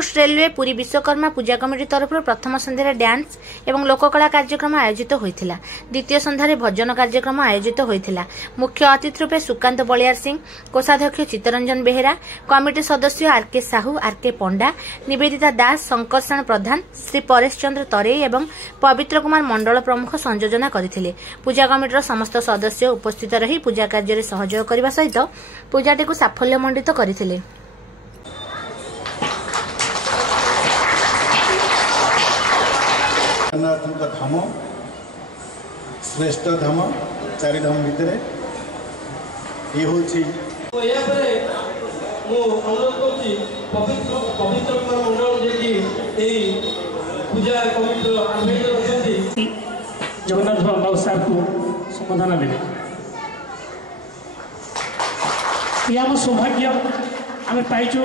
Checkpost railway Puri Vishwakarma पूजा committee तरफ प्रथम संध्यार dance एवं लोककला कार्यक्रम आयोजित होता। द्वितीय संध्यार भजन कार्यक्रम आयोजित होता। मुख्य अतिथि रूपे सुकांत बलियार सिंह, कोषाध्यक्ष चित्तरंजन बेहेरा, कमिटी सदस्य आरके साहू, आरके पंडा, निवेदिता दास, शंकरषण प्रधान, श्री परेश चंद्र तरे एवं पवित्र कुमार मंडल प्रमुख संयोजना करथिले। पूजा कमिटीर समस्त सदस्य उपस्थित रही पूजा कार्य सहयोग करने सहित पूजाटी को साफल्यमंडित करथिले। धाम श्रेष्ठ धाम चारि धाम भितर ये हूँ जगन्नाथ बाबू सार को समाधान देवे। यह आम सौभाग्य आम पाइचु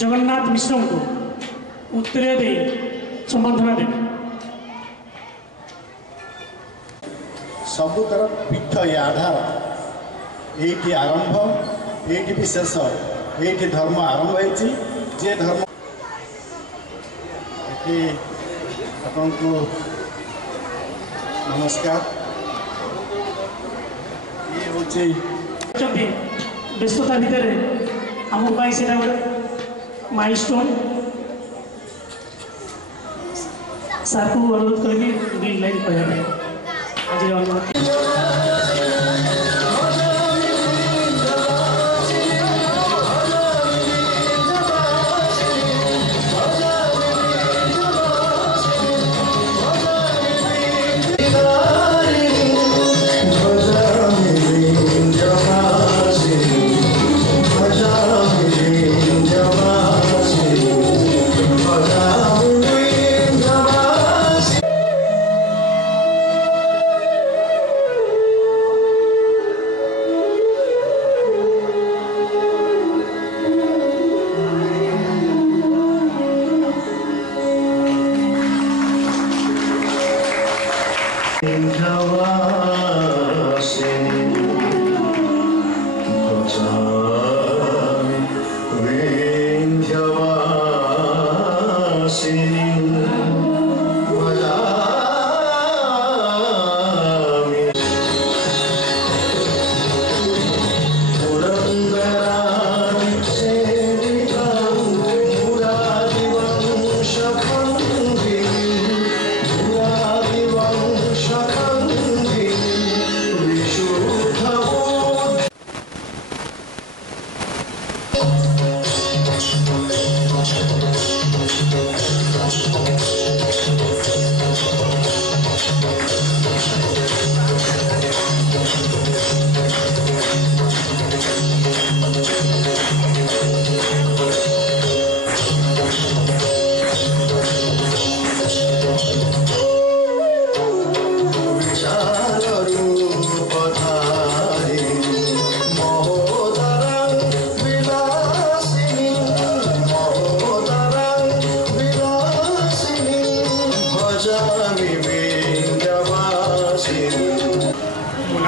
जगन्नाथ मिश्र को उत्तर दे संबर्धना देवे। सबु तरफ पीठ ये आधार ये आरंभ ये भी शेष ये धर्म आरंभ होती जे धर्म आपन को नमस्कार। ये हूँ व्यस्तता भितर आम माइलस्टोन सार को अनुरोध करेंगे दुई लाइन कहने आज अनुरोध।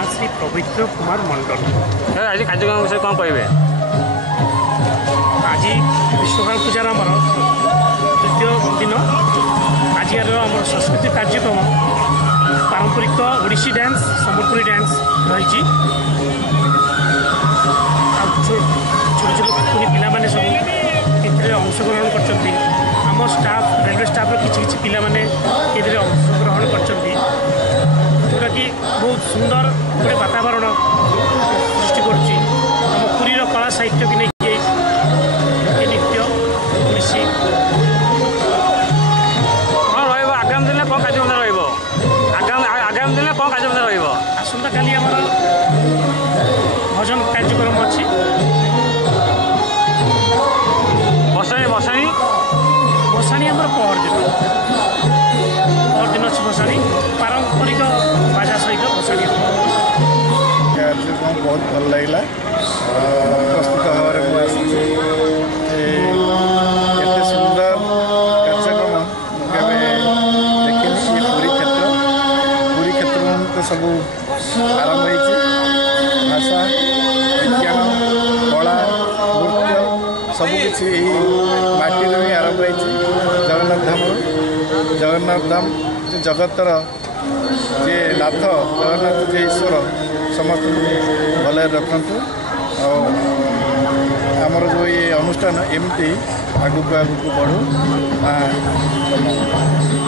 श्री पवित्र कुमार मंडल आज कार्यक्रम विषय कौन कहे? आज विश्वकर्मा पूजार आम द्वितीय दिन आज आम सांस्कृतिक कार्यक्रम पारंपरिक ओडिसी डांस सम्बलपुरी डांस रही। छोट छोट कुनी पिला माने सब अंशग्रहण करम स्टाफ रेलवे स्टाफ किसी पिला माने अंशग्रहण कर जोटा कि बहुत सुंदर गोटे वातावरण सृष्टि करुरीर कला साहित्य की नहीं नृत्य ओडिसी आगामी दिन कौन कार्यक्रम आगामी दिन कौन कार्यक्रम आसंता काली आम भजन कार्यक्रम अच्छी बसाणी आम पर दिन अच्छी बसाणी पारंपरिक बाजा सहित बसाणी कार्यक्रम बहुत भल लगे प्रस्तुत भाव एत सुंदर कार्यक्रम देखी पुरी क्षेत्र तो सब आरंभ हो भाषा विज्ञान कला नृत्य सबकि माटी जगन्नाथ धाम जे जगतर जे नाथ जगन्नाथ जे ईश्वर समस्त भल रखु आमर जो ये अनुष्ठान एमती आगू आगू बढ़ू।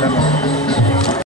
धन्यवाद।